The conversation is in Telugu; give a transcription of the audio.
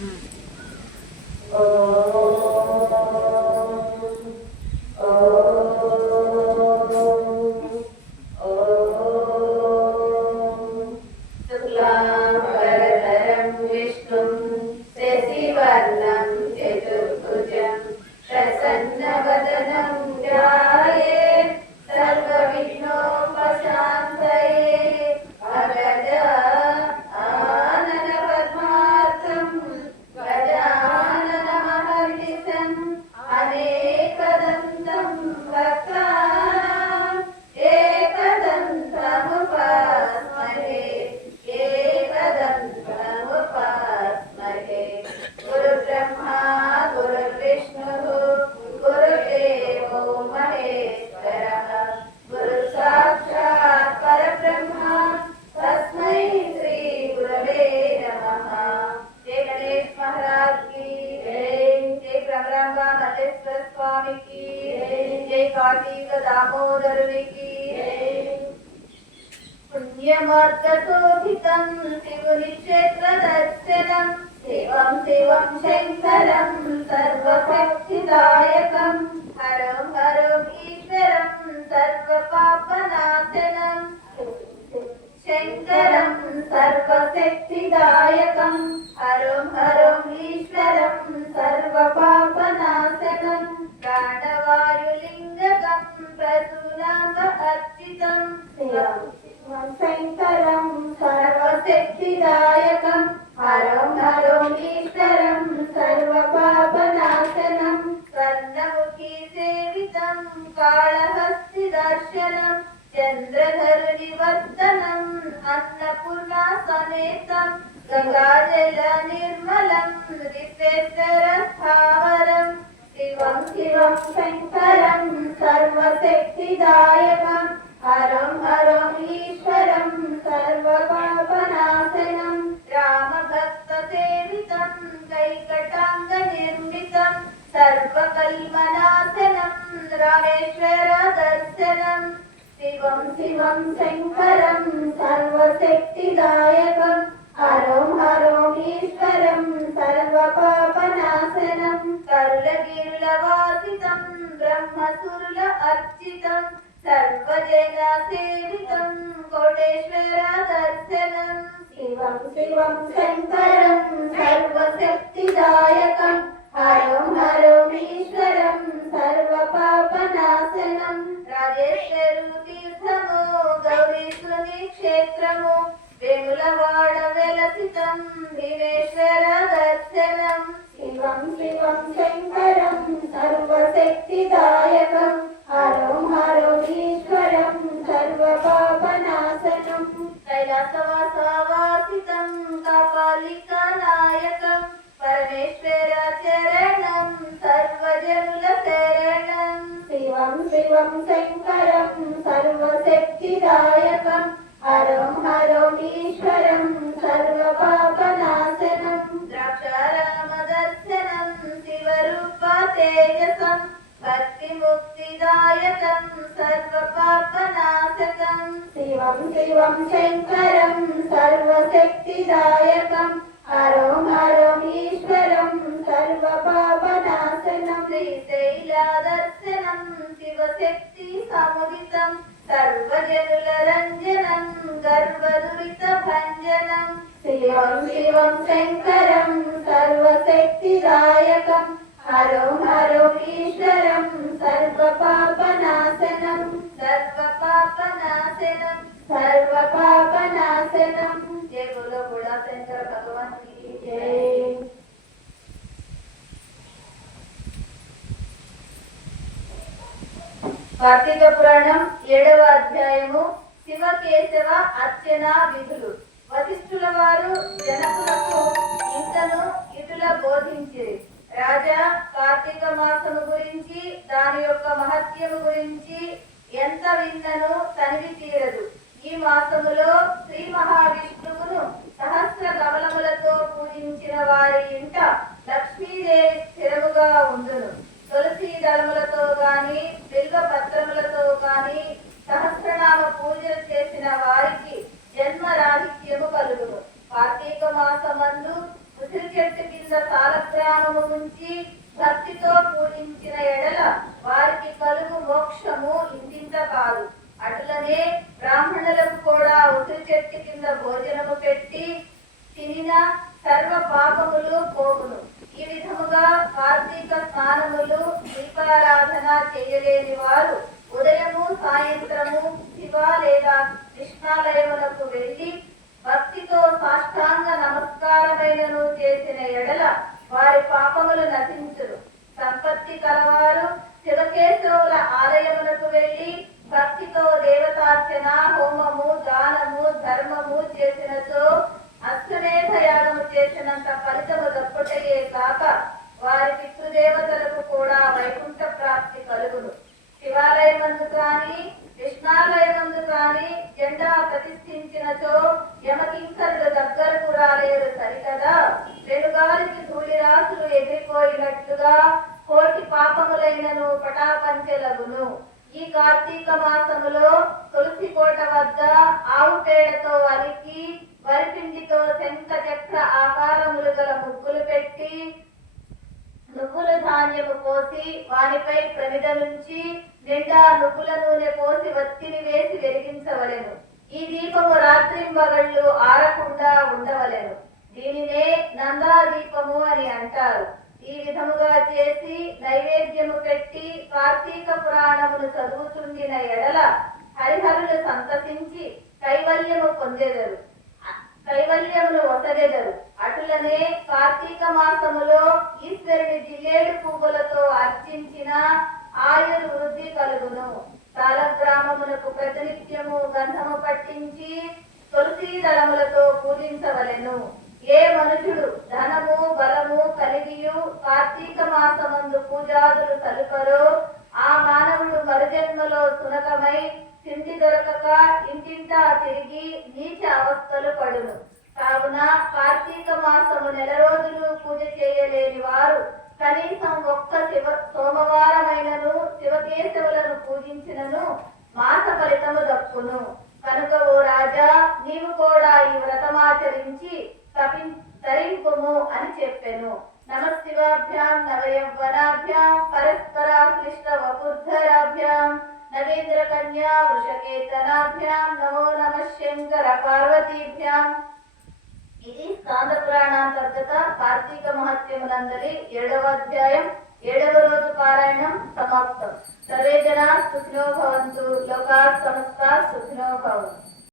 嗯。呃 కార్తీక దామోదరునికి పుణ్యమార్గశోభితం శివుని క్షేత్ర యోగీశ్వరం సర్వపాపనాశనం స్వర్ణముఖి సేవితం కాళహస్తి దర్శనం చంద్రధరుని వర్తనం అన్నపూర్ణ సమేతం గంగాజల నిర్మలం రిపేశ్వర స్థావరం శివం శివం శంకరం సర్వశక్తిదాయకం హరం హరం ఈశ్వరం సర్వపాపనాశనం. सर्वकल्मनाशनं रामेश्वरदर्शनं शिवं शिवं शङ्करं सर्वशक्तिदायकं हरं हरं ईश्वरं सर्वपापनाशनं करुलगिरुलवासितं ब्रह्मसुरुल अर्चितं सर्वजनसेवितं कोटेश्वरदर्शनं शिवं शिवं शङ्करं హరోం హరోం ఈశ్వరం సర్వ పాప నాశనం రాజేశ్వరు తీర్థము గౌరీ కృమి క్షేత్రము వెములవాడ వెలసితం దినేశ్వర దర్శనం శివం శివం శంకరం సర్వశక్తిదాయకం హరోం హరోం సర్వ పాప కైలాసవాసవాసితం కపాలిక शिवम् शङ्करम् सर्वशक्तिदायकम् यकम् हरो सर्वपापनाशनम् शिवरूप शिवरूपतेजसम् भक्तिमुक्तिदायकम् सर्वपापनाशकम्। शिवम् शिवम् शङ्करम् सर्वशक्तिदायकम् हरो हरो ईश्वरं सर्वपा హరం హరం శివశక్తి సముదితం సర్వజనుల రంజనం గర్వదురిత భంజనం. శివం శివం శంకరం సర్వశక్తిదాయకం. ఈశ్వరం సర్వపాపనాశనం సర్వపాపనాశనం. సర్వపాపనాశనం. కార్తీక పురాణం ఏడవ అధ్యాయము శివకేశవ అర్చన విధులు. వశిష్ఠుల వారు జనకులకు ఇంతను ఇటుల బోధించిరి. రాజా కార్తీక మాసము గురించి దాని యొక్క మహత్యము గురించి ఎంత విన్నను తనివి చెట్టు నుంచి భక్తితో పూజించిన ఎడల వారికి కలుగు మోక్షము ఇంతింత కాదు. అట్లనే బ్రాహ్మణులకు కూడా ఉసిరి చెట్టు కింద భోజనము పెట్టి తినిన సర్వ పాపములు పోగును ఈ విధముగా కార్తీక స్నానములు దీపారాధన చేయలేని వారు ఉదయము సాయంత్రము శివ లేదా కృష్ణాలయములకు వెళ్ళి చేసినతో చేసినచో అశ్వమేధ యాగము చేసినంత ఫలితము తప్పుటయే కాక వారి పితృదేవతలకు కూడా వైకుంఠ ప్రాప్తి కలుగును. శివాలయమందు కాని కృష్ణాలయమందు కాని జెండా ప్రతిష్ఠించినచో యమకింకరులు దగ్గరకు రాలేరు సరికదా? వెలుగాలికి ధూళి రాసులు ఎగిరిపోయినట్లుగా కోటి పాపములైనను పటాపంచెలగును. ఈ కార్తీక మాసములో తులసి కోట వద్ద ఆవు పేడతో వరిపిండితో శంఖ చక్ర ఆకారములు గల ముగ్గులు పెట్టి నువ్వుల ధాన్యము పోసి వానిపై ప్రమిదలుంచి నిండా నువ్వుల నూనె పోసి వత్తిని వేసి వెలిగించవలెను. ఈ దీపము రాత్రింబగళ్ళు ఆరకుండా ఉండవలెను. దీనినే నందా దీపము అని అంటారు. ఈ విధముగా చేసి నైవేద్యము పెట్టి కార్తీక పురాణమును చదువుతుండిన ఎడల హరిహరులు సంతసించి కైవల్యము పొందేదరు. కైవల్యములు ఒసగెదరు. అటులనే కార్తీక మాసములో ఈశ్వరుని జిల్లేడు పువ్వులతో అర్చించిన ఆయుర్ వృద్ధి కలుగును. సాలగ్రామమునకు ప్రతినిత్యము గంధము పట్టించి తులసి దళములతో పూజించవలెను. ఏ మనుషుడు ధనము బలము కలిగియు కార్తీక మాసమందు పూజాదులు తలుపరో ఆ మానవుడు మరుజన్మలో సునకమై తిండి దొరకక ఇంటింటా తిరిగి నీచ అవస్థలు పడును. కావున కార్తీక మాసము నెల రోజులు పూజ చేయలేని వారు కనీసం ఒక్క శివ సోమవారమైనను శివకేశవులను పూజించినను మాస ఫలితము దక్కును. కనుక ఓ రాజా శంకర పార్వతీభ్యాం. ఇది స్కాంద పురాణాంతర్గత కార్తీక మహత్యమునందలి ఏడవ అధ్యాయం ఏడవ రోజు పారాయణం సమాప్తం. సర్వే జనా సుఖినో భవంతు. లోకా సమస్త సుఖినో భవంతు.